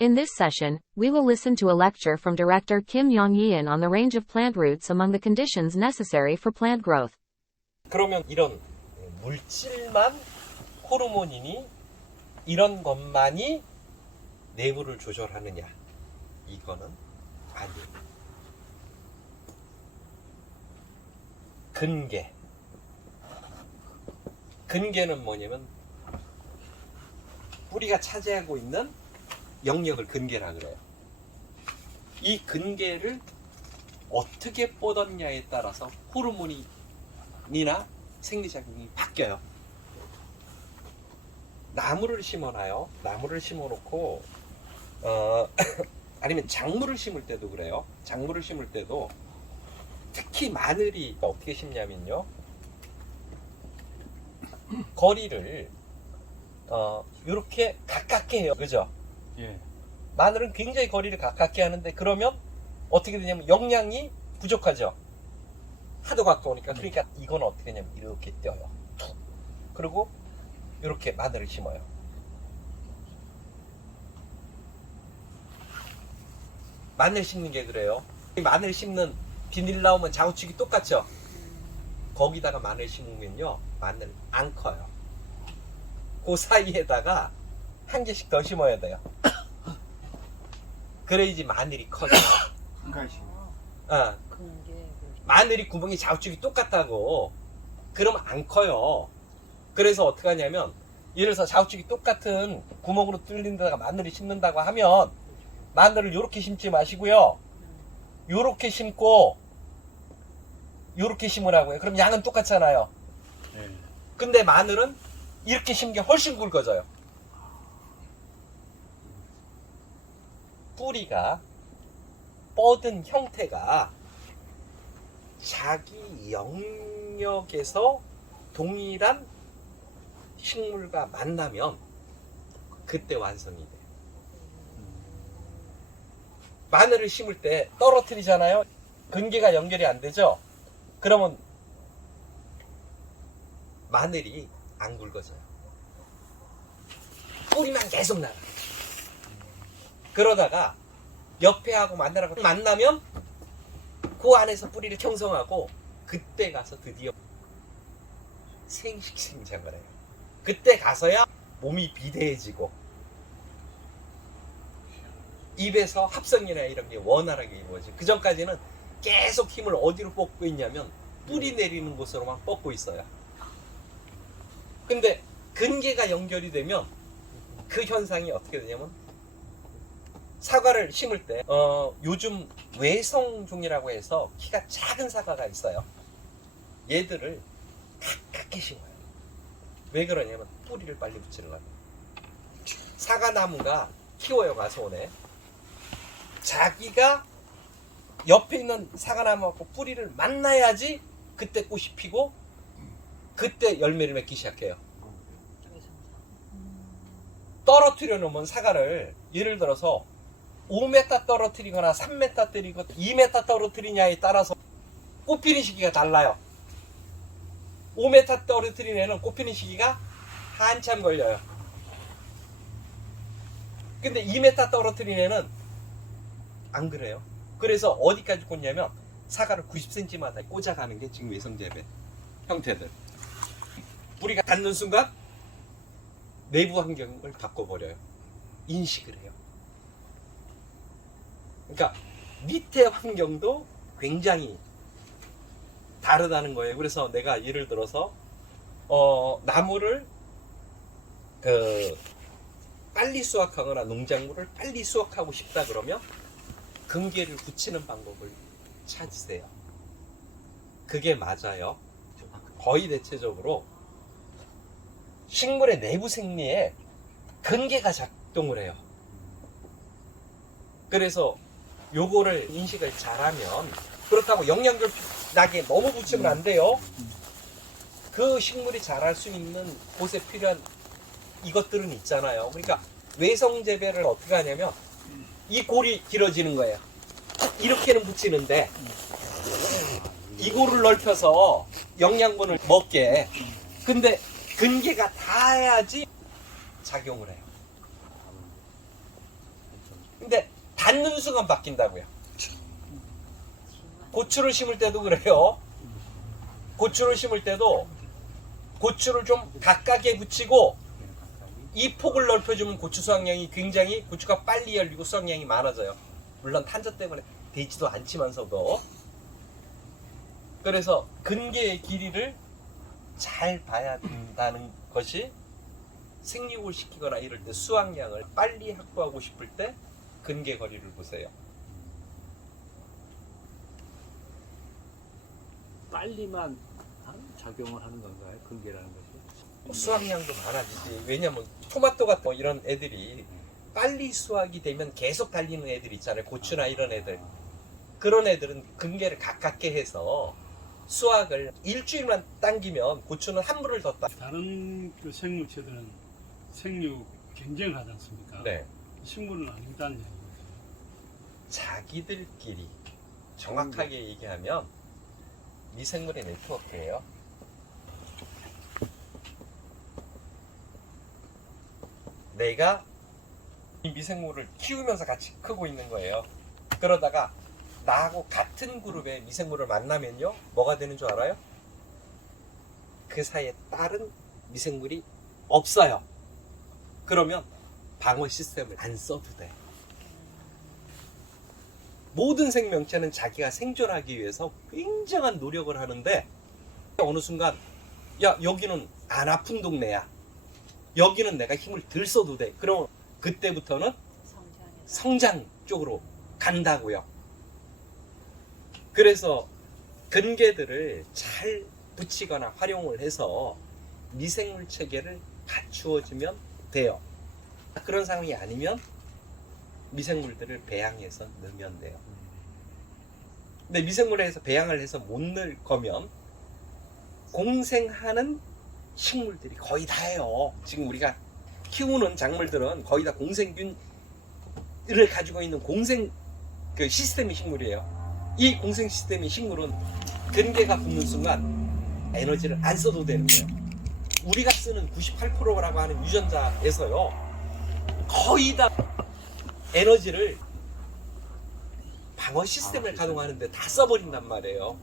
In this session, we will listen to a lecture from director Kim Yong-yeon on the range of plant roots among the conditions necessary for plant growth. 그러면 이런 물질만 호르몬이니 이런 것만이 내부를 조절하느냐? 이거는 아니에요. 근계는 뭐냐면 뿌리가 차지하고 있는 영역을 근계라 그래요. 이 근계를 어떻게 뻗었냐에 따라서 호르몬이나 생리작용이 바뀌어요. 나무를 심어놔요. 나무를 심어놓고 아니면 작물을 심을 때도 그래요. 작물을 심을 때도 특히 마늘이 어떻게 심냐면요, 거리를 이렇게 가깝게 해요. 그죠? 예. 마늘은 굉장히 거리를 가깝게 하는데, 그러면 어떻게 되냐면 영양이 부족하죠. 하도 가까우니까. 그러니까 이건 어떻게 되냐면 이렇게 떼어요. 그리고 이렇게 마늘을 심어요. 마늘 심는 게 그래요. 마늘 심는 비닐 나오면 좌우측이 똑같죠. 거기다가 마늘 심으면요, 마늘 안 커요. 그 사이에다가 한 개씩 더 심어야 돼요. 그래야지 마늘이 커져요. 마늘이 구멍이 좌우측이 똑같다고 그러면 안 커요. 그래서 어떻게 하냐면, 예를 들어서 좌우측이 똑같은 구멍으로 뚫린 데다가 마늘을 심는다고 하면, 마늘을 이렇게 심지 마시고요, 요렇게 심고 요렇게 심으라고요. 그럼 양은 똑같잖아요. 근데 마늘은 이렇게 심는 게 훨씬 굵어져요. 뿌리가 뻗은 형태가 자기 영역에서 동일한 식물과 만나면 그때 완성이 돼요. 마늘을 심을 때 떨어뜨리잖아요. 근계가 연결이 안 되죠. 그러면 마늘이 안 굵어져요. 뿌리만 계속 나가요. 그러다가 옆에 하고 만나면 그 안에서 뿌리를 형성하고, 그때 가서 드디어 생식 생장을 해요. 그때 가서야 몸이 비대해지고 입에서 합성이나 이런 게 원활하게 이루어지고, 그 전까지는 계속 힘을 어디로 뻗고 있냐면 뿌리 내리는 곳으로만 뻗고 있어요. 근데 근계가 연결이 되면 그 현상이 어떻게 되냐면, 사과를 심을 때 요즘 외성종이라고 해서 키가 작은 사과가 있어요. 얘들을 가깝게 심어요. 왜 그러냐면 뿌리를 빨리 붙이는 거예요. 사과나무가 키워요, 가서오네. 자기가 옆에 있는 사과나무하고 뿌리를 만나야지 그때 꽃이 피고 그때 열매를 맺기 시작해요. 떨어뜨려 놓으면 사과를, 예를 들어서 5m 떨어뜨리거나 3m 떨어뜨리고 2m 떨어뜨리냐에 따라서 꽃 피는 시기가 달라요. 5m 떨어뜨린 애는 꽃 피는 시기가 한참 걸려요. 근데 2m 떨어뜨린 애는 안 그래요. 그래서 어디까지 꽂냐면 사과를 90cm마다 꽂아가는 게 지금 외성재배 형태들. 뿌리가 닿는 순간 내부 환경을 바꿔버려요. 인식을 해요. 그러니까 밑에 환경도 굉장히 다르다는 거예요. 그래서 내가 예를 들어서 나무를 빨리 수확하거나 농작물을 빨리 수확하고 싶다 그러면 근계를 붙이는 방법을 찾으세요. 그게 맞아요. 거의 대체적으로 식물의 내부 생리에 근계가 작동을 해요. 그래서 요거를 인식을 잘하면, 그렇다고 영양결핍나게 너무 붙이면 안 돼요. 그 식물이 자랄 수 있는 곳에 필요한 이것들은 있잖아요. 그러니까 외성재배를 어떻게 하냐면 이 골이 길어지는 거예요. 이렇게는 붙이는데 이 골을 넓혀서 영양분을 먹게. 근데 근계가 닿아야지 작용을 해요. 닿는 순간 바뀐다고요. 고추를 심을 때도 그래요. 고추를 심을 때도 고추를 좀 가깝게 붙이고 이 폭을 넓혀주면 고추 수확량이 굉장히 고추가 빨리 열리고 수확량이 많아져요. 물론 탄저 때문에 되지도 않지만서도. 그래서 근계의 길이를 잘 봐야 된다는 것이 생육을 시키거나 이럴 때 수확량을 빨리 확보하고 싶을 때 근계 거리를 보세요. 빨리만 작용을 하는 건가요? 근계라는 것이? 수확량도 많아지지. 왜냐면 토마토 같은 이런 애들이 빨리 수확이 되면 계속 달리는 애들 있잖아요. 고추나 이런 애들. 그런 애들은 근계를 가깝게 해서 수확을 일주일만 당기면 고추는 한 불을 더 따. 다른 그 생물체들은 생육 경쟁을 하지 않습니까? 네. 식물은 아니다는 얘기죠. 자기들끼리 정확하게 얘기하면 미생물의 네트워크예요. 내가 이 미생물을 키우면서 같이 크고 있는 거예요. 그러다가 나하고 같은 그룹의 미생물을 만나면요, 뭐가 되는 줄 알아요? 그 사이에 다른 미생물이 없어요. 그러면 방어 시스템을 안 써도 돼. 모든 생명체는 자기가 생존하기 위해서 굉장한 노력을 하는데 어느 순간 야, 여기는 안 아픈 동네야. 여기는 내가 힘을 덜 써도 돼. 그럼 그때부터는 성장 쪽으로 간다고요. 그래서 근계들을 잘 붙이거나 활용을 해서 미생물 체계를 갖추어주면 돼요. 그런 상황이 아니면 미생물들을 배양해서 넣으면 돼요. 근데 미생물을 해서 배양을 해서 못 넣을 거면 공생하는 식물들이 거의 다예요. 지금 우리가 키우는 작물들은 거의 다 공생균을 가지고 있는 공생 그 시스템의 식물이에요. 이 공생 시스템의 식물은 근계가 붙는 순간 에너지를 안 써도 되는 거예요. 우리가 쓰는 98%라고 하는 유전자에서요, 거의 다 에너지를 방어 시스템을 가동하는데 다 써버린단 말이에요.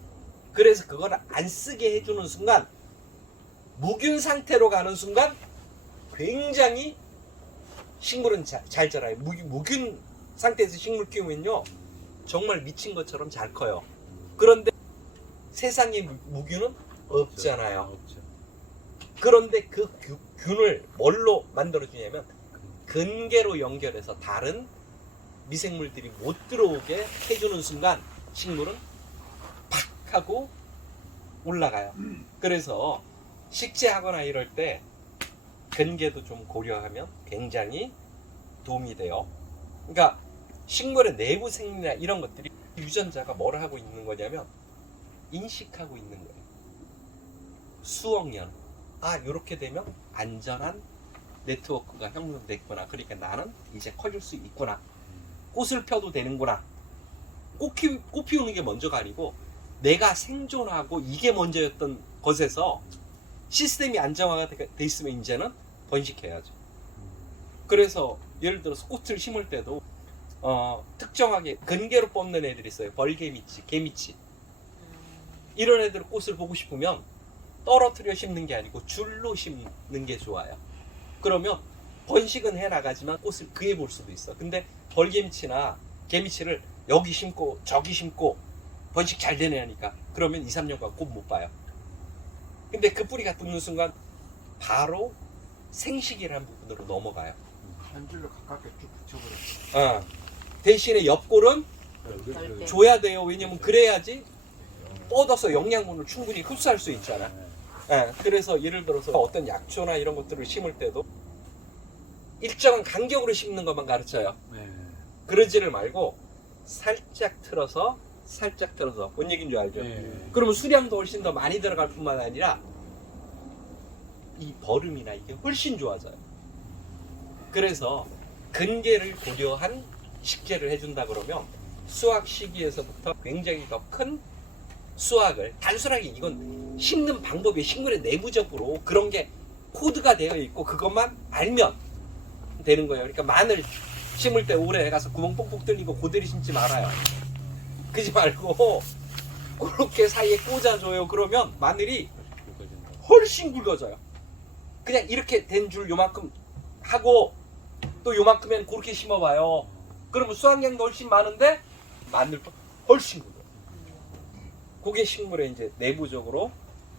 그래서 그걸 안 쓰게 해주는 순간, 무균 상태로 가는 순간 굉장히 식물은 잘 자라요. 무균 상태에서 식물 키우면요, 정말 미친 것처럼 잘 커요. 그런데 세상에 무균은 없잖아요. 그런데 그 균을 뭘로 만들어주냐면 근계로 연결해서 다른 미생물들이 못 들어오게 해주는 순간 식물은 팍 하고 올라가요. 그래서 식재하거나 이럴 때 근계도 좀 고려하면 굉장히 도움이 돼요. 그러니까 식물의 내부 생리나 이런 것들이 유전자가 뭘 하고 있는 거냐면 인식하고 있는 거예요. 수억 년. 아, 이렇게 되면 안전한 네트워크가 형성됐구나. 그러니까 나는 이제 커질 수 있구나. 꽃을 펴도 되는구나. 꽃 피우는 게 먼저가 아니고 내가 생존하고 이게 먼저였던 것에서 시스템이 안정화가 돼 있으면 이제는 번식해야죠. 그래서 예를 들어서 꽃을 심을 때도 특정하게 근계로 뽑는 애들이 있어요. 벌개미치, 개미치. 이런 애들 꽃을 보고 싶으면 떨어뜨려 심는 게 아니고 줄로 심는 게 좋아요. 그러면 번식은 해나가지만 꽃을 그해 볼 수도 있어. 근데 벌개미치나 개미치를 여기 심고 저기 심고 번식 잘 되네 하니까 그러면 2, 3년간 꽃 못 봐요. 근데 그 뿌리가 뜯는 순간 바로 생식이라는 부분으로 넘어가요. 한 줄로 가깝게 쭉 붙여버렸어. 대신에 옆골은 넓게. 줘야 돼요. 왜냐면 그래야지 뻗어서 영양분을 충분히 흡수할 수 있잖아. 그래서 예를 들어서 어떤 약초나 이런 것들을 심을 때도 일정한 간격으로 심는 것만 가르쳐요. 그러지를 말고 살짝 틀어서 뭔 얘기인 줄 알죠? 그러면 수량도 훨씬 더 많이 들어갈 뿐만 아니라 이 버름이나 이게 훨씬 좋아져요. 그래서 근계를 고려한 식재를 해준다 그러면 수확 시기에서부터 굉장히 더 큰 수확을, 단순하게 이건 심는 방법이 식물의 내부적으로 그런 게 코드가 되어 있고 그것만 알면 되는 거예요. 그러니까 마늘 심을 때 올해 가서 구멍 뽕뽕 뚫리고 고대리 심지 말아요. 그지 말고 그렇게 사이에 꽂아줘요. 그러면 마늘이 훨씬 굵어져요. 그냥 이렇게 된 줄 요만큼 하고 또 요만큼엔 그렇게 심어봐요. 그러면 수확량도 훨씬 많은데 마늘도 훨씬 굵어요. 그게 식물의 이제 내부적으로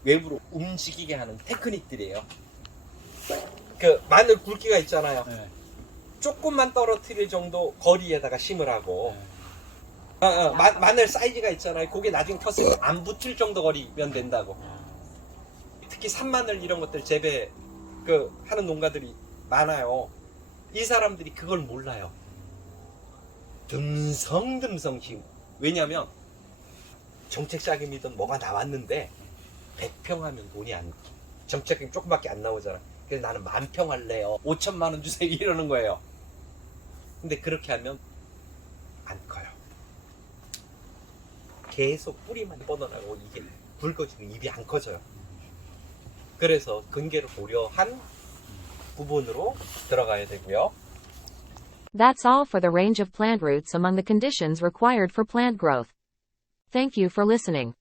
외부로 움직이게 하는 테크닉들이에요. 그 마늘 굵기가 있잖아요. 네. 조금만 떨어뜨릴 정도 거리에다가 심으라고. 네. 마늘 사이즈가 있잖아요. 그게 나중에 컸을 때 안 붙을 정도 거리면 된다고. 특히 산마늘 이런 것들 재배 하는 농가들이 많아요. 이 사람들이 그걸 몰라요. 듬성듬성 심. 왜냐면 정책 자금이든 뭐가 나왔는데 100평 하면 돈이 정책 자금이 조금밖에 안 나오잖아. 그래서 나는 10,000평 할래요. 5천만 원 주세요. 이러는 거예요. 근데 그렇게 하면 안 커요. 계속 뿌리만 뻗어나고 이게 굵어지고 잎이 안 커져요. 그래서 근계를 고려한 부분으로 들어가야 되고요. That's all for the range of plant roots among the conditions required for plant growth. Thank you for listening.